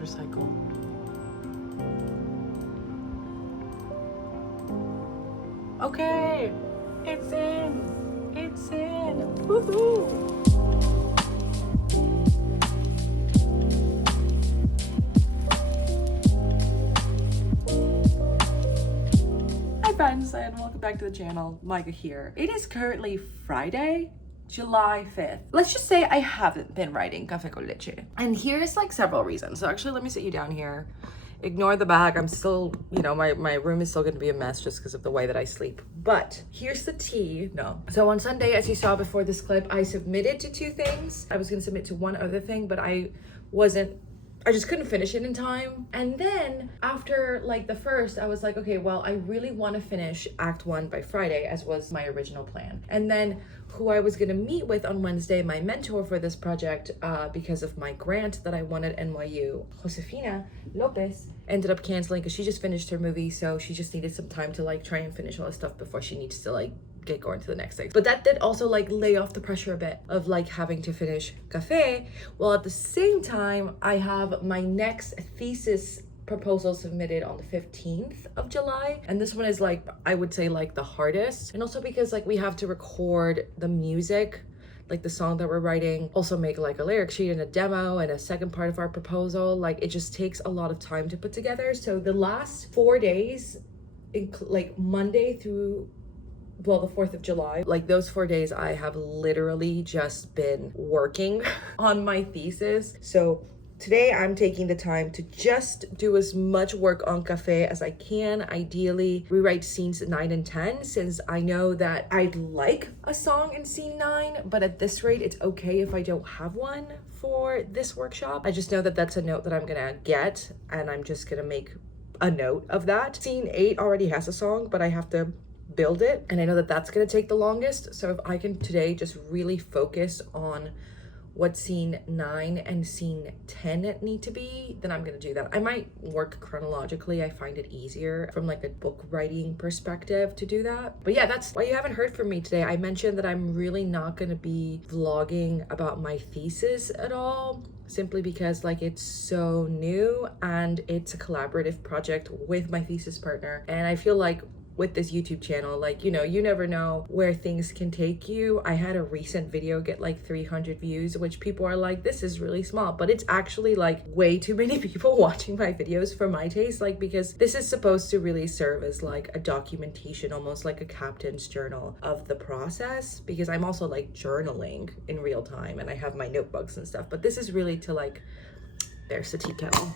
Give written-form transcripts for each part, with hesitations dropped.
motorcycle. Okay, it's in. It's in. Woohoo! Hi friends, and welcome back to the channel. Maiga here. It is currently Friday, July 5th. Let's just say I haven't been writing Café con Leche. And here's like several reasons. So actually, let me sit you down here. Ignore the bag. I'm still, you know, my room is still going to be a mess just because of the way that I sleep. But here's the tea. No. So on Sunday, as you saw before this clip, I submitted to 2 things. I was going to submit to one other thing, but I just couldn't finish it in time. And then after like the first, I was like, okay, well, I really want to finish Act 1 by Friday, as was my original plan. And then who I was gonna meet with on Wednesday, my mentor for this project, because of my grant that I won at NYU, Josefina Lopez, ended up canceling because she just finished her movie. So she just needed some time to like try and finish all this stuff before she needs to like get going to the next thing. But that did also like lay off the pressure a bit of like having to finish Café, while at the same time I have my next thesis proposal submitted on the 15th of July, and this one is like, I would say like the hardest, and also because like we have to record the music, like the song that we're writing, also make like a lyric sheet and a demo and a second part of our proposal. Like it just takes a lot of time to put together. So the last 4 days, like Monday through, well, the 4th of July, like those 4 days I have literally just been working on my thesis. So today I'm taking the time to just do as much work on Café as I can, ideally rewrite scenes 9 and 10, since I know that I'd like a song in scene 9, but at this rate it's okay if I don't have one for this workshop. I just know that that's a note that I'm gonna get, and I'm just gonna make a note of that. Scene 8 already has a song, but I have to build it, and I know that that's gonna take the longest. So if I can today just really focus on what scene 9 and scene 10 need to be, then I'm gonna do that. I might work chronologically. I find it easier from like a book writing perspective to do that. But yeah, that's why you haven't heard from me today. I mentioned that I'm really not gonna be vlogging about my thesis at all, simply because like it's so new and it's a collaborative project with my thesis partner. And I feel like with this YouTube channel, like, you know, you never know where things can take you. I had a recent video get like 300 views, which people are like, this is really small, but it's actually like way too many people watching my videos for my taste, like, because this is supposed to really serve as like a documentation, almost like a captain's journal of the process, because I'm also like journaling in real time and I have my notebooks and stuff, but this is really to like, there's the tea kettle.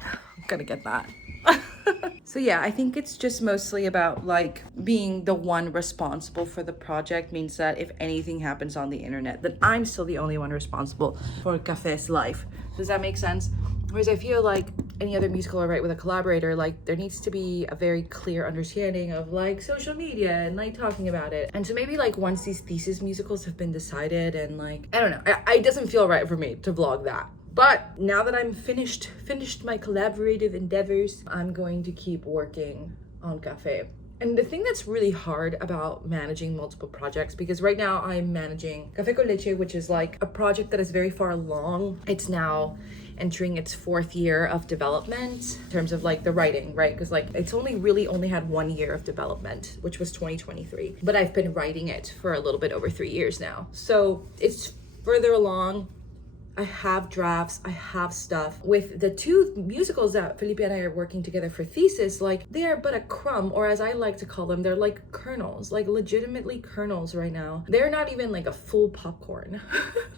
I'm gonna get that. So yeah, I think it's just mostly about like being the one responsible for the project, means that if anything happens on the internet, then I'm still the only one responsible for Café's life. Does that make sense? Whereas I feel like any other musical I write with a collaborator, like there needs to be a very clear understanding of like social media and like talking about it. And so maybe like once these thesis musicals have been decided and like, I don't know, it doesn't feel right for me to vlog that. But now that I'm finished my collaborative endeavors, I'm going to keep working on Café. And the thing that's really hard about managing multiple projects, because right now I'm managing Café con Leche, which is like a project that is very far along. It's now entering its 4th year of development in terms of like the writing, right? Because like it's only had 1 year of development, which was 2023. But I've been writing it for a little bit over 3 years now. So it's further along. I have drafts, I have stuff. With the 2 musicals that Felipe and I are working together for thesis, like they are but a crumb, or as I like to call them, they're like kernels, like legitimately kernels right now. They're not even like a full popcorn.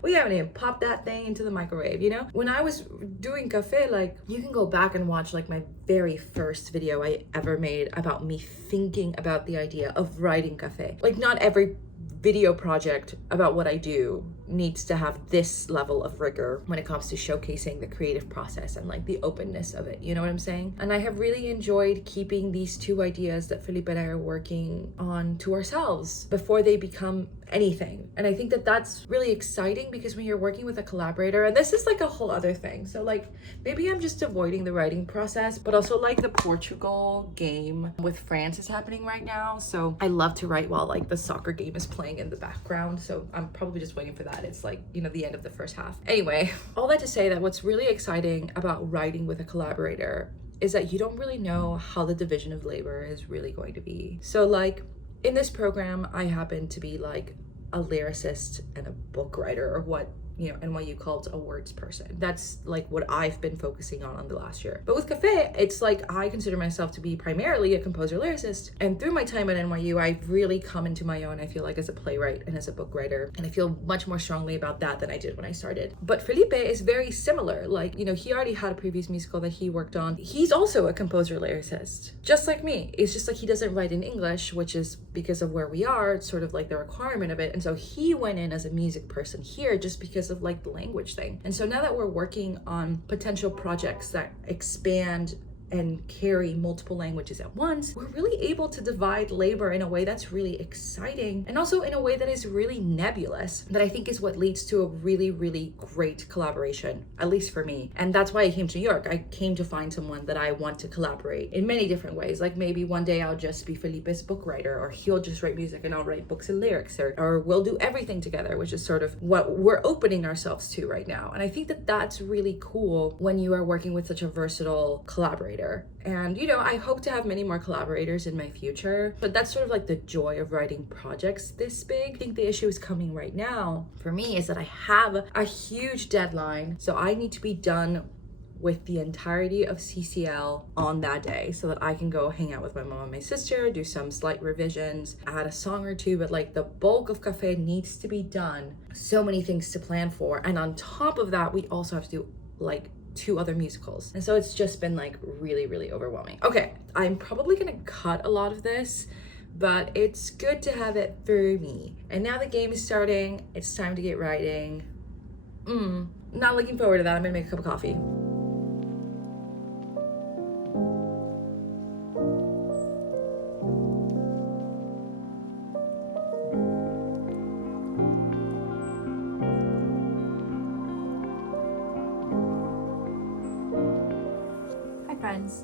We haven't even popped that thing into the microwave, you know? When I was doing Café, like you can go back and watch like my very first video I ever made about me thinking about the idea of writing Café. Like not every video project about what I do needs to have this level of rigor when it comes to showcasing the creative process and like the openness of it, you know what I'm saying? And I have really enjoyed keeping these 2 ideas that Felipe and I are working on to ourselves before they become anything. And I think that that's really exciting, because when you're working with a collaborator, and this is like a whole other thing, so like maybe I'm just avoiding the writing process, but also like the Portugal game with France is happening right now, so I love to write while like the soccer game is playing in the background, so I'm probably just waiting for that bad. It's like, you know, the end of the first half. Anyway, all that to say that what's really exciting about writing with a collaborator is that you don't really know how the division of labor is really going to be. So like in this program, I happen to be like a lyricist and a book writer, or what, you know, NYU calls a words person. That's like what I've been focusing on the last year. But with Cafe, it's like I consider myself to be primarily a composer lyricist. And through my time at NYU, I've really come into my own, I feel like, as a playwright and as a book writer. And I feel much more strongly about that than I did when I started. But Felipe is very similar. Like, you know, he already had a previous musical that he worked on. He's also a composer lyricist, just like me. It's just like he doesn't write in English, which is because of where we are. It's sort of like the requirement of it. And so he went in as a music person here just because of like the language thing. And so now that we're working on potential projects that expand and carry multiple languages at once, we're really able to divide labor in a way that's really exciting, and also in a way that is really nebulous, that I think is what leads to a really, really great collaboration, at least for me. And that's why I came to New York. I came to find someone that I want to collaborate in many different ways. Like maybe one day I'll just be Felipe's book writer, or he'll just write music and I'll write books and lyrics, or we'll do everything together, which is sort of what we're opening ourselves to right now. And I think that that's really cool when you are working with such a versatile collaborator. And, you know, I hope to have many more collaborators in my future, but that's sort of like the joy of writing projects this big. I think the issue is coming right now for me is that I have a huge deadline. So I need to be done with the entirety of CCL on that day so that I can go hang out with my mom and my sister, do some slight revisions, add a song or two, but like the bulk of Cafe needs to be done. So many things to plan for. And on top of that, we also have to do like 2 other musicals. And so it's just been like really, really overwhelming. Okay, I'm probably gonna cut a lot of this, but it's good to have it for me. And now the game is starting. It's time to get writing. Not looking forward to that. I'm gonna make a cup of coffee.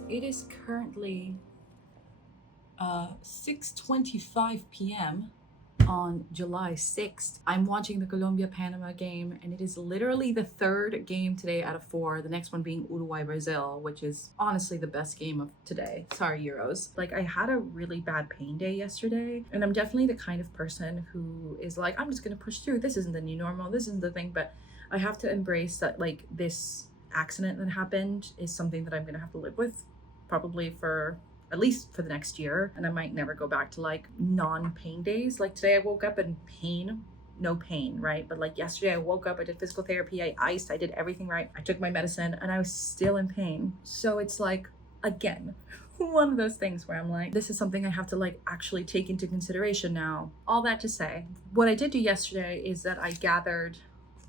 It is currently 6:25 p.m. on July 6th. I'm watching the Colombia-Panama game, and it is literally the 3rd game today out of 4. The next one being Uruguay-Brazil, which is honestly the best game of today. Sorry, Euros. Like, I had a really bad pain day yesterday, and I'm definitely the kind of person who is like, I'm just gonna push through. This isn't the new normal. This isn't the thing. But I have to embrace that, like, this accident that happened is something that I'm gonna have to live with probably for at least for the next year, and I might never go back to like non-pain days. Like today I woke up in pain, no pain, right? But like yesterday I woke up, I did physical therapy, I iced, I did everything right, I took my medicine, and I was still in pain. So it's like, again, one of those things where I'm like, this is something I have to like actually take into consideration now. All that to say, what I did do yesterday is that I gathered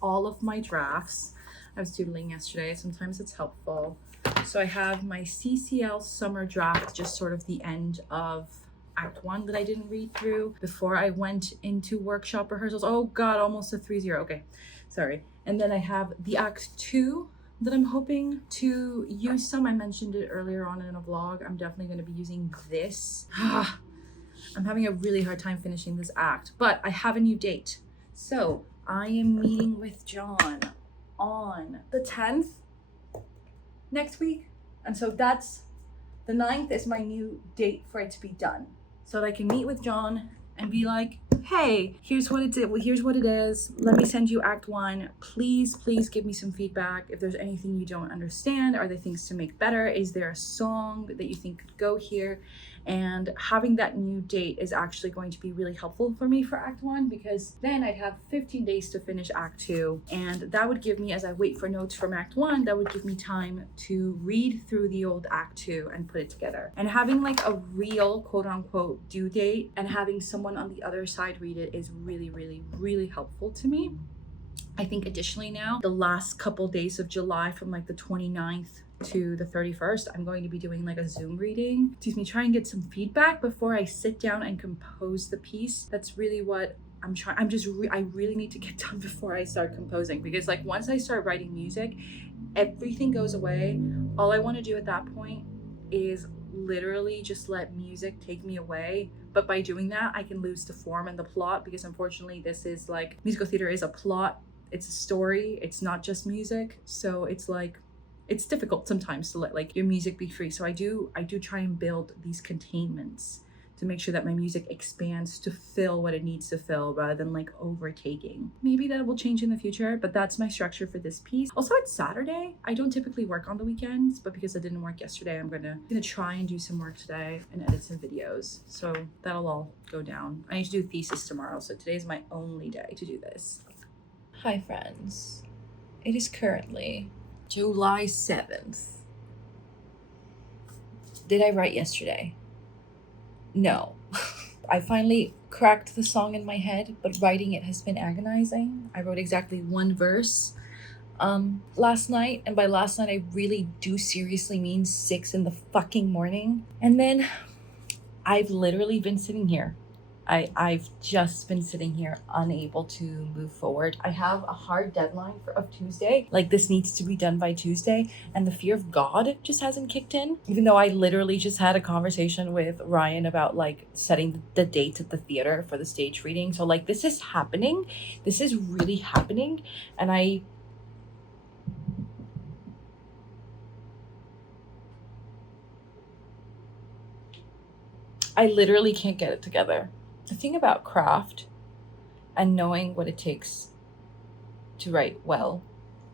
all of my drafts. I was doodling yesterday, sometimes it's helpful. So I have my CCL summer draft, just sort of the end of Act 1 that I didn't read through before I went into workshop rehearsals. Oh God, almost a 3-0, okay, sorry. And then I have the Act 2 that I'm hoping to use some. I mentioned it earlier on in a vlog. I'm definitely gonna be using this. I'm having a really hard time finishing this act, but I have a new date. So I am meeting with John on the 10th next week. And so that's the 9th is my new date for it to be done. So that I can meet with John and be like, hey, here's what it is. Well, here's what it is. Let me send you Act 1. Please give me some feedback. If there's anything you don't understand, are there things to make better? Is there a song that you think could go here? And having that new date is actually going to be really helpful for me for Act 1, because then I'd have 15 days to finish Act 2. And that would give me, as I wait for notes from Act 1, that would give me time to read through the old Act 2 and put it together. And having like a real quote unquote due date and having someone on the other side read it is really helpful to me. I think additionally now, the last couple days of July from like the 29th to the 31st, I'm going to be doing like a Zoom reading. Try and get some feedback before I sit down and compose the piece. That's really what I'm trying. I really need to get done before I start composing, because like once I start writing music, everything goes away. All I want to do at that point is literally just let music take me away. But by doing that, I can lose the form and the plot, because unfortunately this is like, musical theater is a plot, it's a story, it's not just music. So it's like, it's difficult sometimes to let like your music be free. So I do try and build these containments to make sure that my music expands to fill what it needs to fill, rather than like overtaking. Maybe that will change in the future, but that's my structure for this piece. Also, it's Saturday. I don't typically work on the weekends, but because I didn't work yesterday, I'm gonna try and do some work today and edit some videos. So that'll all go down. I need to do a thesis tomorrow, so today's my only day to do this. Hi friends. It is currently July 7th. Did I write yesterday? No. I finally cracked the song in my head, but writing it has been agonizing. I wrote exactly one verse last night, and by last night I really do seriously mean 6 in the fucking morning. And then I've literally been sitting here. I've just been sitting here unable to move forward. I have a hard deadline of Tuesday. Like, this needs to be done by Tuesday, and the fear of God just hasn't kicked in. Even though I literally just had a conversation with Ryan about like setting the dates at the theater for the stage reading. So like, this is happening. This is really happening. And I literally can't get it together. The thing about craft and knowing what it takes to write well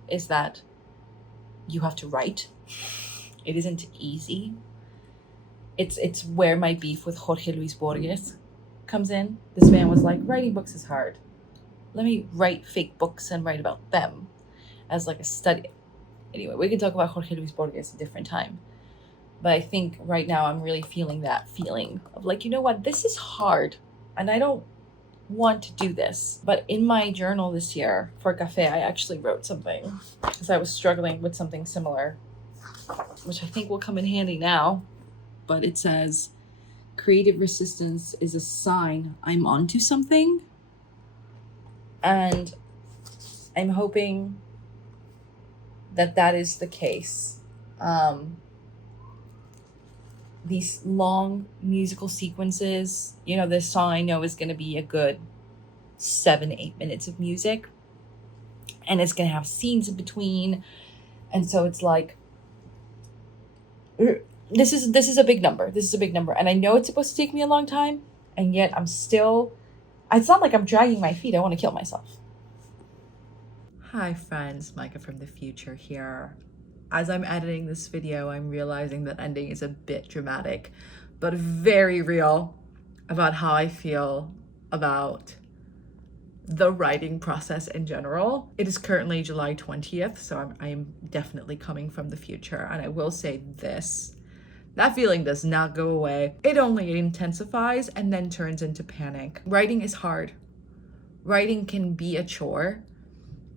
is that you have to write. It isn't easy. It's where my beef with Jorge Luis Borges comes in. This man was like, writing books is hard. Let me write fake books and write about them as like a study. Anyway, we can talk about Jorge Luis Borges a different time. But I think right now I'm really feeling that feeling of like, you know what, this is hard and I don't want to do this. But in my journal this year for Café, I actually wrote something because I was struggling with something similar, which I think will come in handy now. But it says, creative resistance is a sign I'm onto something. And I'm hoping that that is the case. These long musical sequences, you know, this song I know is going to be a good 7-8 minutes of music, and it's going to have scenes in between. And so it's like, this is a big number. This is a big number. And I know it's supposed to take me a long time, and yet I'm still, it's not like I'm dragging my feet. I want to kill myself. Hi friends, Maiga from the future here. As I'm editing this video, I'm realizing that ending is a bit dramatic, but very real about how I feel about the writing process in general. It is currently July 20th, so I am definitely coming from the future. And I will say this, that feeling does not go away. It only intensifies and then turns into panic. Writing is hard. Writing can be a chore.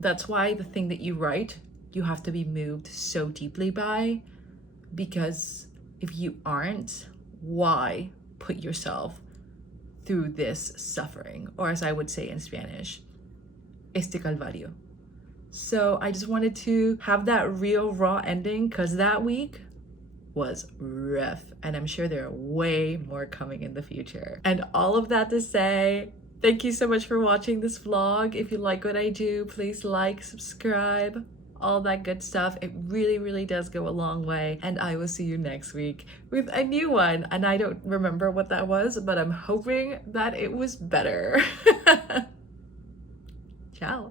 That's why the thing that you write, you have to be moved so deeply by, because if you aren't, why put yourself through this suffering? Or as I would say in Spanish, este calvario. So I just wanted to have that real raw ending, because that week was rough, and I'm sure there are way more coming in the future. And all of that to say, thank you so much for watching this vlog. If you like what I do, please like, subscribe, all that good stuff. It really, really does go a long way. And I will see you next week with a new one. And I don't remember what that was, but I'm hoping that it was better. Ciao.